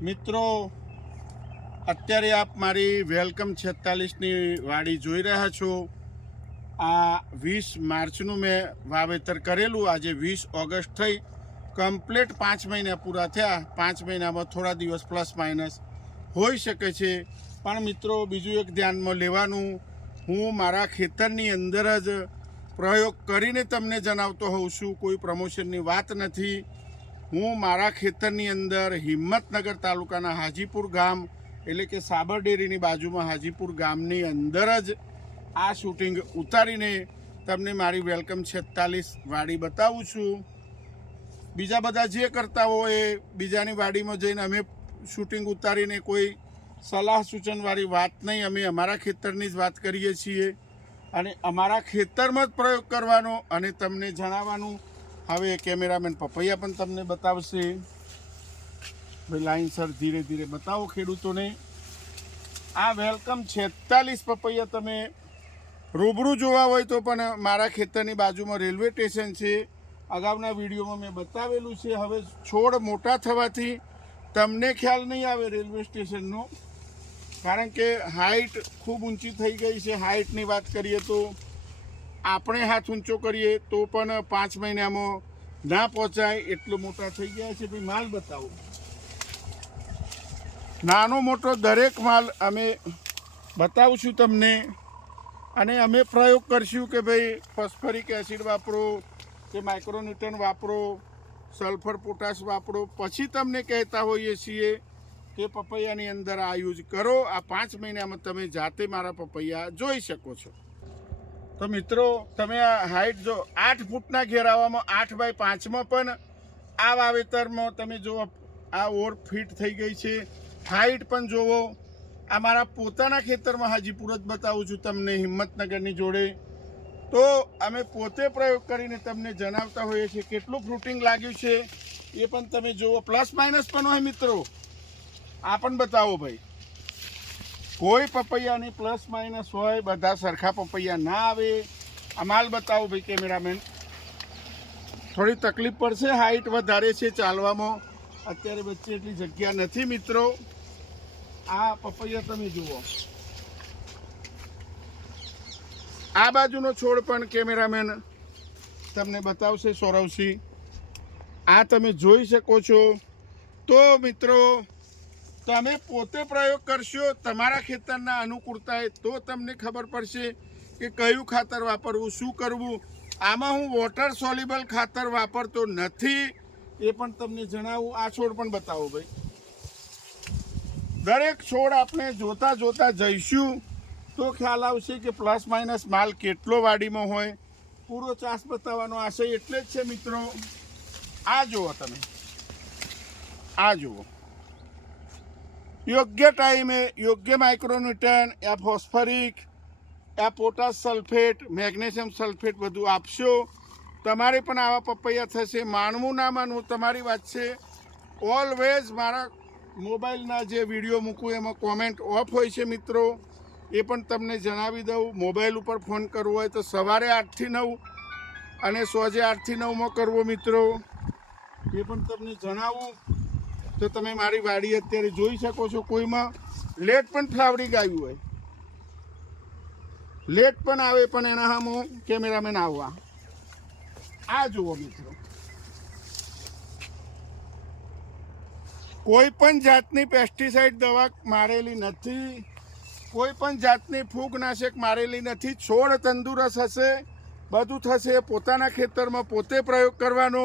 મિત્રો, અત્યારે આપ મારી વેલકમ 46ની વાડી જોઈ રહ્યા છો। આ 20 માર્ચનું મેં વાવેતર કરેલું। આજે 20 ઓગસ્ટ થઈ, કમ્પ્લીટ 5 મહિના પૂરા થયા। 5 મહિનામાં થોડા દિવસ પ્લસ માઇનસ હોઈ શકે છે, પણ મિત્રો બીજું એક ધ્યાનમાં લેવાનું, હું મારા ખેતરની અંદર જ પ્રયોગ કરીને તમને જણાવતો હોઉં છું। કોઈ પ્રમોશનની વાત નથી। હું મારા ખેતરની અંદર હિંમતનગર તાલુકાના હાજીપુર ગામ એટલે કે સાબર ડેરીની બાજુમાં હાજીપુર ગામની અંદર જ આ શૂટિંગ ઉતારીને તમને મારી વેલકમ 46 વાડી બતાવું છું। બીજા બધા જે કરતા હોય એ બીજાની વાડીમાં જઈને અમે શૂટિંગ ઉતારીને કોઈ સલાહ સૂચનવાળી વાત નહીં, અમે અમારા ખેતરની જ વાત કરીએ છીએ અને અમારા ખેતરમાં જ પ્રયોગ કરવાનો અને તમને જણાવવાનું। હવે કેમેરામેન પપૈયા પણ તમને બતાવશે। ભાઈ લાઈનસર ધીરે ધીરે બતાવો ખેડૂતોને। આ વેલકમ 46 પપૈયા તમે રૂબરૂ જોવા હોય તો પણ મારા ખેતરની બાજુમાં રેલવે સ્ટેશન છે। અગાઉના વિડીયોમાં મેં બતાવેલું છે। હવે છોડ મોટા થવાથી તમને ખ્યાલ નહીં આવે રેલવે સ્ટેશનનો, કારણ કે હાઈટ ખૂબ ઊંચી થઈ ગઈ છે। હાઈટની વાત કરીએ તો આપણે હાથ ઊંચો કરીએ તો પણ 5 મહિનામાં ના પહોંચાય એટલું મોટા થઈ ગયા છે। ભાઈ માલ બતાવો। નાનો મોટો દરેક માલ અમે બતાવશું તમને અને અમે પ્રયોગ કરશું કે ભાઈ ફોસ્ફરિક એસિડ વાપરો કે માઇક્રોન્યુટ્રન વાપરો, સલ્ફર પોટાશ વાપરો, પછી તમને કહેતા હોઈએ છીએ કે પપૈયાની અંદર આ યુઝ કરો। આ 5 મહિનામાં તમે જાતે મારા પપૈયા જોઈ શકો છો। તો મિત્રો, તમે આ હાઈટ જો 8 ફૂટના ઘેરાવામાં 8 બાય 5માં પણ આ વાવેતરમાં તમે જુઓ આ ઓર ફિટ થઈ ગઈ છે। હાઈટ પણ જુઓ। આ મારા પોતાના ખેતરમાં હાજીપુર જ બતાવું છું તમને, હિંમતનગરની જોડે। તો અમે પોતે પ્રયોગ કરીને તમને જણાવતા હોઈએ છીએ કેટલું ફ્રૂટિંગ લાગ્યું છે એ પણ તમે જુઓ। પ્લસ માઇનસ પણ હોય મિત્રો, આ પણ બતાવો ભાઈ। કોઈ પપૈયાની પ્લસ માઇનસ હોય, બધા સરખા પપૈયા ના આવે। આ માલ બતાવો ભાઈ કેમેરામેન। થોડી તકલીફ પડશે, હાઈટ વધારે છે ચાલવામાં, અત્યારે વચ્ચે એટલી જગ્યા નથી મિત્રો। આ પપૈયા તમે જુઓ। આ બાજુનો છોડ પણ કેમેરામેન તમને બતાવશે સૌરવસિંહ। આ તમે જોઈ શકો છો। તો મિત્રો, તમે પોતે પ્રયોગ કરશો તમારા ખેતરના અનુકૂળતાએ તો તમને ખબર પડશે કે કયું ખાતર વાપરવું, શું કરવું। આમાં હું વોટર સોલ્યુબલ ખાતર વાપરતો નથી, એ પણ તમને જણાવું। આ છોડ પણ બતાવો ભાઈ। દરેક છોડ આપણે જોતા જોતા જઈશું તો ખ્યાલ આવશે કે પ્લસ માઇનસ માલ કેટલો વાડીમાં હોય। પૂરો ચાસ બતાવવાનો આશય એટલે જ છે મિત્રો। આ જુઓ તમે, આ જુઓ। યોગ્ય ટાઈમે યોગ્ય માઇક્રોન્યુટ્રન, આ ફોસ્ફરિક, આ પોટાશ સલ્ફેટ, મેગ્નેશિયમ સલ્ફેટ બધું આપશો, તમારે પણ આવા પપૈયા થશે। માનવું ના માનવું તમારી વાત છે। ઓલવેઝ મારા મોબાઈલના જે વિડીયો મૂકું એમાં કોમેન્ટ ઓફ હોય છે મિત્રો, એ પણ તમને જણાવી દઉં। મોબાઈલ ઉપર ફોન કરવો હોય તો સવારે 8 થી 9 અને સાંજે 8 થી 9માં કરવો મિત્રો, એ પણ તમને જણાવું। તો તમે મારી વાડી અત્યારે જોઈ શકો છો। કોઈમાં લેટ પણ ફ્લાવરિંગ આવ્યું હોય, લેટ પણ આવે, પણ એના સામે કેમેરામેન આવવા। આ જુઓ મિત્રો, કોઈ પણ જાતની પેસ્ટિસાઇડ દવા મારેલી નથી, કોઈ પણ જાતની ફૂગનાશક મારેલી નથી। છોડ તંદુરસ્ત હશે, બધું થશે। પોતાના ખેતરમાં પોતે પ્રયોગ કરવાનો,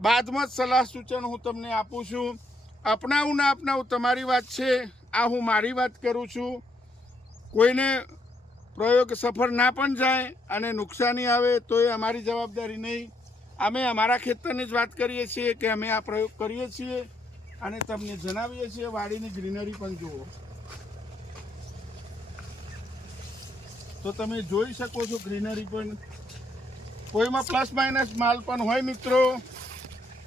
બાદમાં જ સલાહ સૂચન હું તમને આપું છું। અપનાવું ના અપનાવું તમારી વાત છે। આ હું મારી વાત કરું છું। કોઈને પ્રયોગ સફળ ના પણ જાય અને નુકસાની આવે તો એ અમારી જવાબદારી નહીં। અમે અમારા ખેતરની જ વાત કરીએ છીએ કે અમે આ પ્રયોગ કરીએ છીએ અને તમને જણાવીએ છીએ। વાડીની ગ્રીનરી પણ જુઓ તો તમે જોઈ શકો છો ગ્રીનરી પણ। કોઈમાં પ્લસ માઇનસ માલ પણ હોય મિત્રો।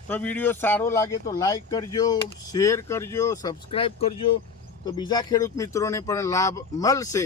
તો વિડીયો સારો લાગે તો લાઈક કરજો, શેર કરજો, સબસ્ક્રાઈબ કરજો, તો બીજા ખેડૂત મિત્રોને પણ લાભ મળશે।